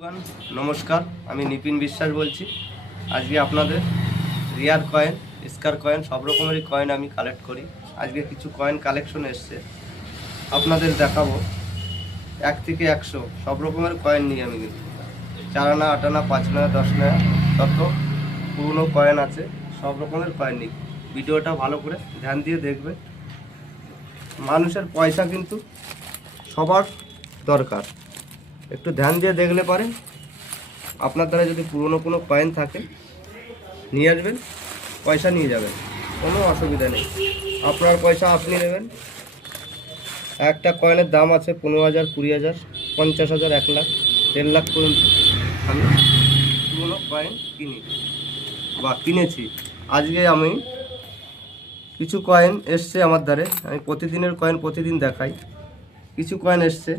নমস্কার, আমি নিপিন বিশ্বাস বলছি। আজকে আপনাদের রিয়ার কয়েন, স্কার কয়েন, সব রকমেরই কয়েন আমি কালেক্ট করি। আজকে কিছু কয়েন কালেকশন এসছে, আপনাদের দেখাবো। 1 থেকে 100 সব রকমের কয়েন নিই আমি, কিন্তু 4 আনা, 8 আনা, 5 আনা, 10 আনা, তত পুরনো কয়েন আছে, সব রকমের কয়েন নিই। ভিডিওটা ভালো করে ধ্যান দিয়ে দেখবে। মানুষের পয়সা কিন্তু সবার দরকার, একটু ধ্যান দিয়ে দেখলে পারে। আপনার দ্বারা যদি পুরনো কোনো কয়েন থাকে নিয়ে আসবেন, পয়সা নিয়ে যাবেন, কোনো অসুবিধা নেই। আপনার পয়সা আপনি নেবেন। একটা কয়েনের দাম আছে 15,000, 20,000, 50,000, 1 লাখ, 1.5 লাখ পর্যন্ত আমি পুরনো কয়েন কিনি বা কিনেছি। আজকে আমি কিছু কয়েন এসছে আমার দ্বারে, আমি প্রতিদিনের কয়েন প্রতিদিন দেখাই। কিছু কয়েন এসছে,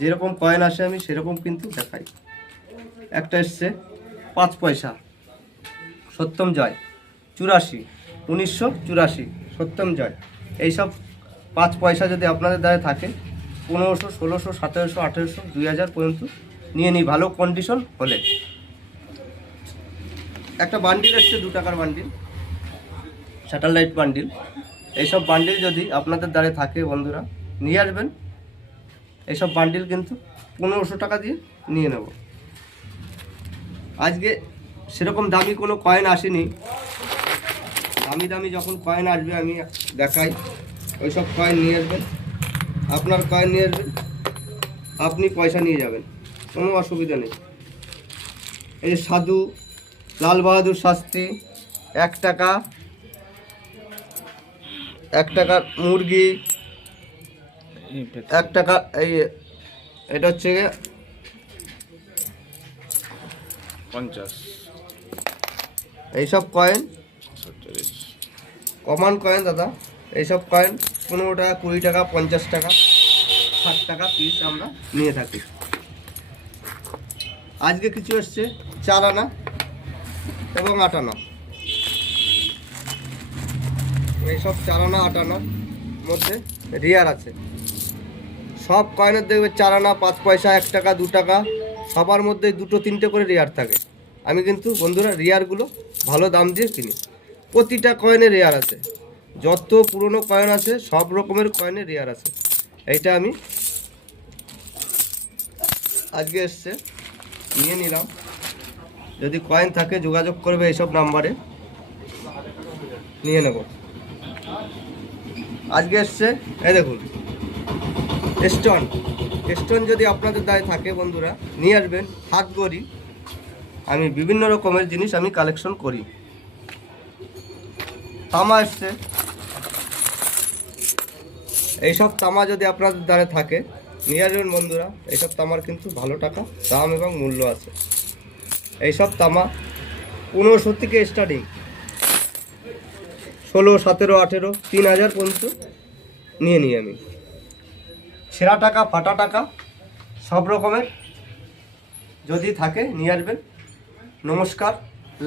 যেরকম কয়েন আসে আমি সেরকম কিন্তু দেখাই। একটা এসছে 5 পয়সা, সত্যম জয় 84, 1984 সত্যম জয়। এইসব 5 পয়সা যদি আপনাদের দ্বারা থাকে, 1500, 1600, 1700, 1800, 2000 পর্যন্ত নিয়ে নিই, ভালো কন্ডিশন হলে। একটা বান্ডিল এসছে 2 টাকার বান্ডিল, স্যাটেলাইট বান্ডিল। এইসব বান্ডিল যদি আপনাদের দ্বারা থাকে বন্ধুরা, নিয়ে আসবেন। এইসব বান্ডিল কিন্তু 1500 টাকা দিয়ে নিয়ে নেব। আজকে সেরকম দামি কোনো কয়েন আসেনি, দামি দামি যখন কয়েন আসবে আমি দেখাই। ওই সব কয়েন নিয়ে আসবেন, আপনার কয়েন নিয়ে আসবেন, আপনি পয়সা নিয়ে যাবেন, কোনো অসুবিধা নেই। এই যে সাধু, লাল বাহাদুর শাস্ত্রী, 1 টাকা, 1 টাকার মুরগি, 1 টাকা, এই এটা হচ্ছে 50, এইসব কয়েন 47, কমন কয়েন দাদা। এইসব কয়েন 15 টাকা, 20 টাকা, 50 টাকা, 60 টাকা পিস আমরা নিয়ে থাকি। আজকে কিছু এসছে 4 আনা এবং 8 আনা। এইসব 4 আনা 8 আনার মধ্যে রিয়ার আছে। সব কয়েনের দেখবে 4 আনা, 5 পয়সা, 1 টাকা, 2 টাকা, সবার মধ্যে 2-3টে করে রিয়ার থাকে। আমি কিন্তু বন্ধুরা রিয়ারগুলো ভালো দাম দিয়ে কিনি। প্রতিটা কয়েনে রেয়ার আছে, যত পুরনো কয়েন আছে সব রকমের কয়েনে রেয়ার আছে। এইটা আমি আজকে এসছে, নিয়ে নিলাম। যদি কয়েন থাকে যোগাযোগ করবে এইসব নাম্বারে, নিয়ে নেব। আজকে এসছে এই দেখুন স্টোন। স্টোন যদি আপনাদের দায় থাকে বন্ধুরা, নিয়ে আসবেন। হাত গড়ি, আমি বিভিন্ন রকমের জিনিস আমি কালেকশন করি। তামা এসছে, এইসব তামা যদি আপনাদের দ্বারা থাকে নিয়ে আসবেন বন্ধুরা। এইসব তামার কিন্তু ভালো টাকা দাম এবং মূল্য আছে। এইসব তামা 1500 থেকে স্টার্টিং, 16, 17, 18, 3000 পর্যন্ত নিয়ে নিই আমি। ছেঁড়া টাকা, ফাটা টাকা, সব রকমের যদি থাকে নিয়ে আসবেন। নমস্কার।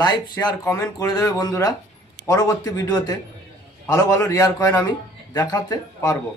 লাইক, শেয়ার, কমেন্ট করে দেবে বন্ধুরা। পরবর্তী ভিডিওতে ভালো ভালো রিয়ার কয়েন আমি দেখাতে পারবো।